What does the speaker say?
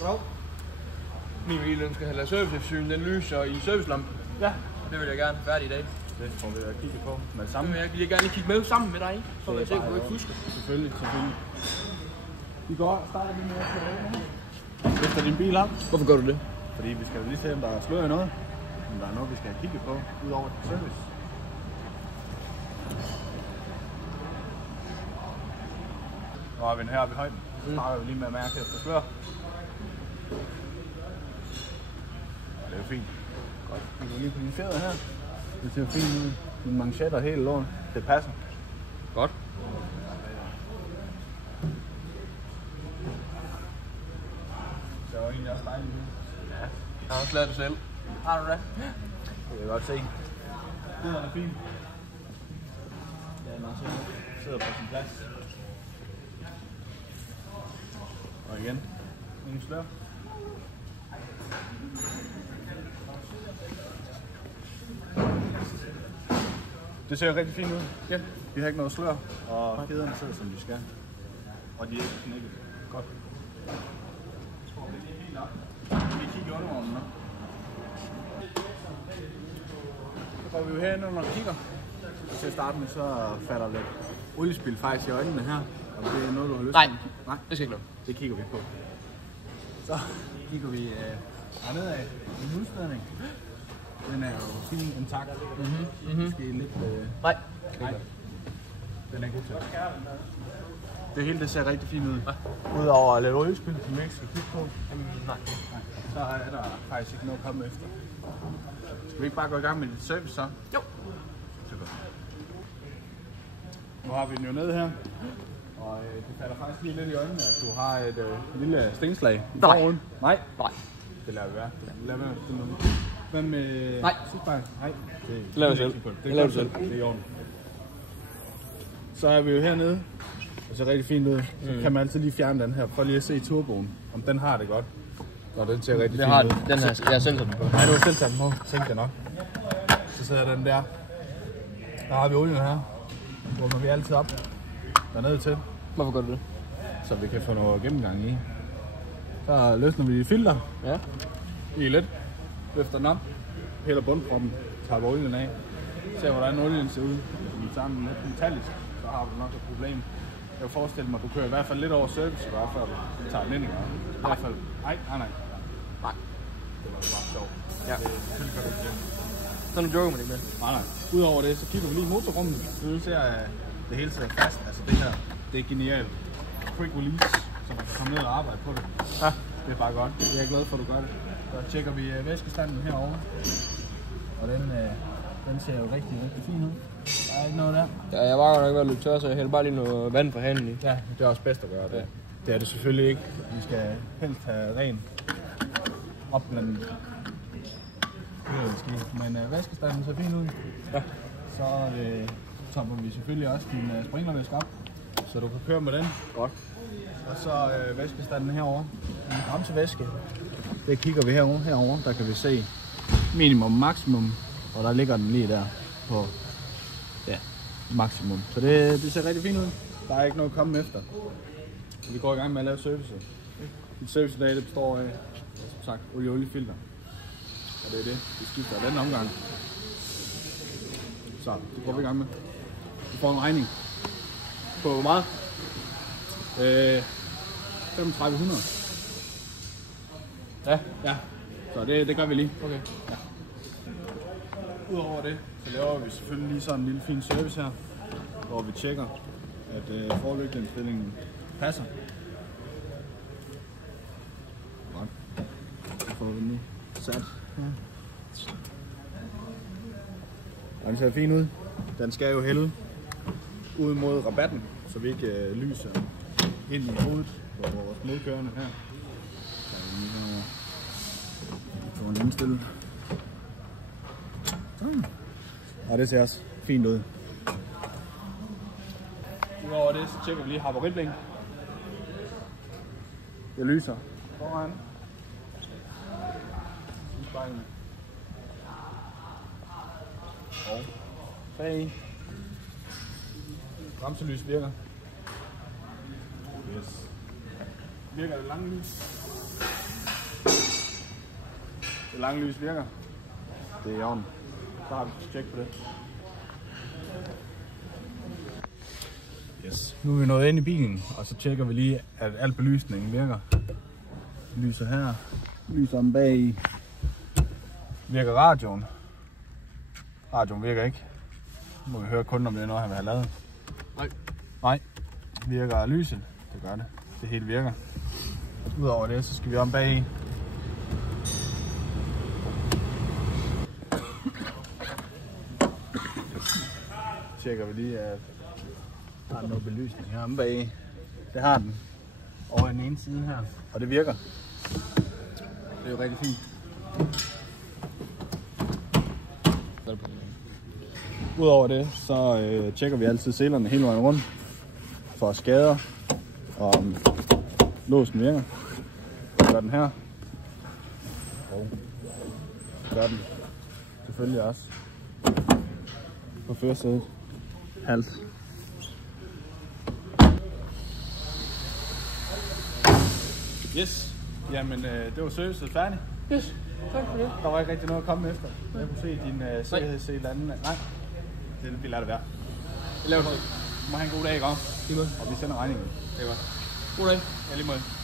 Goddag. Min bil skal have lavet serviceeftersyn, den lyser i servicelampen. Ja. Det vil jeg gerne have færdig i dag. Det får vi kigge på med det samme. Jeg vil gerne lige kigge med sammen med dig, så jeg ser, hvor du ikke husker. Selvfølgelig. Vi går starter lige med at køre efter din bil op. Hvorfor gør du det? Fordi vi skal lige se, om der er slået i noget. Om der er noget, vi skal kigge på, udover service. Nu har vi den her oppe i højden. Så starter vi lige med at mærke efter slør. Det er jo fint. Godt. Vi går lige på dine fædre her. Det ser fint ud. Dine manchetter helt lån. Det passer. Godt. Det er jo egentlig også dejligt. Ja. Jeg har også lavet det selv. Har du det? Det kan jeg godt se. Fædrene er fint. Ja, den også sidder på sin plads. Og igen. Ingen slør. Det ser rigtig fint ud. Ja. Vi har ikke noget slør, og fædrene sidder som de skal. Og de er ikke knækket. Godt. Vi kigger undervognen nu. Så går vi jo herinde under og kigger. Til at starte med, så falder lidt oliespil faktisk i øjnene her. Om det er noget, du har lyst til? Nej, det skal ikke noget. Det kigger vi på. Så kigger vi hernede af en udstødning. Den er jo fint intakt. Måske lidt... Nej. Den er god til. Det hele det ser rigtig fint ud. Udover lidt oliespil, som vi ikke skal kigge på. Nej. Så er der faktisk ikke noget at komme efter. Skal vi ikke bare gå i gang med dit service så? Jo. Super. Nu har vi den jo nede her. Og det falder faktisk lige lidt i øjnene, at du har et lille stenslag i forruden. Nej. Det lader vi være. Lad være med noget. Hvad med... Nej. Sidspejl? Nej. Det laver selv. Det laver du selv. Det er i orden. Så er vi jo hernede. Det ser rigtig fint ud. Så kan man altid lige fjerne den her, for lige at se turboen, om den har det godt. Og den ser rigtig fint ud. Den her, jeg har selv taget den på. Nej, du har selv taget den på, tænkte jeg nok. Så sidder den der. Der har vi olien her. Rummer vi altid op. Dernede til. Hvorfor gør du det? Så vi kan få noget gennemgang i. Så løsner vi filter. Ja. I lidt. Løfter den op. Piller bundproppen. Tager olien af. Ser hvordan olien ser ud. Vi tager den lidt metallisk. Så har du nok et problem. Jeg vil forestille mig, at du kører i hvert fald lidt over service, i hvert fald du tager den ind i gang. I hvert fald. Nej. Det var bare sjovt. Ja. Selvfølgelig gør du ikke det. Så nu joker man ikke med. Nej. Udover det, så kigger vi lige i motorrummet. Du ser, at det hele sidder fast. Altså det her, det er genialt. Quick release, så man kan komme ned og arbejde på det. Ja. Det er bare godt. Jeg er glad for, at du gør det. Så tjekker vi væskestanden herovre. Og den ser jo rigtig fin ud. Der er ikke noget der. Ja, jeg var godt nok ved at løbe tør, så jeg hælder bare lige noget vand fra handen i. Ja, det er også bedst at gøre det. Ja. Det er det selvfølgelig ikke. Vi skal helst have ren opblandet. Men vaskestanden ser fin ud. Ja. Så topper vi selvfølgelig også din sprinklervæske op, så du kan køre med den. Godt. Og så vaskestanden herovre. En bremsevæske. Det kigger vi herovre. Der kan vi se minimum, maksimum. Og der ligger den lige der på maksimum. Så det ser rigtig fint ud. Der er ikke noget at komme efter. Så vi går i gang med at lave service. Dit service i dag det består af, som sagt, oliefilter. Og det er det, vi skifter af den omgang. Så det går vi i gang med. Vi får en regning. På hvor meget? 3500. Ja. Så det gør vi lige. Okay. Ja. Udover det, så laver vi selvfølgelig lige sådan en lille fin service her, hvor vi tjekker, at forlygtindstillingen passer. Godt. Så får vi den lige sat. Ja. Den ser fin ud. Den skal jo hælde ud mod rabatten, så vi ikke lyser ind i hovedet på vores modkørende her. Så vi lige får den indstillet. Og det ser også fint ud. Udover det, så tjekker vi lige havariblink. Det lyser foran. Spejlene. Og bag. Bremselys virker. Yes. Virker det lange lys. Det lange lys virker. Det er on. Så har vi tjek på det. Yes. Nu er vi nået ind i bilen, og så tjekker vi lige, at al belysningen virker. Lyser her. Lyser om bag. Virker radioen. Radioen virker ikke. Nu må vi høre kun, om det er noget, han vil have lavet. Nej. Virker lyset? Det gør det. Det hele virker. Udover det, så skal vi om bag. Tjekker vi lige, at der er noget belysning her om bag. Det har den. Over den ene side her. Og det virker. Det er jo rigtig fint. Udover det, så tjekker vi altid selerne hele vejen rundt for skader, og om låsen virker. Gør den her. Og gør den selvfølgelig også på førersædet. Halt. Yes. Jamen, det var servicet færdigt. Yes, tak for det. Der var ikke rigtig noget at komme efter. Jeg kunne se din sikkerhedssel anden. Nej, det vi lader det være. Jeg laver noget. Du må have en god dag, ikke? Og vi sender regningen. Det er godt. God dag. Ja, lige måde.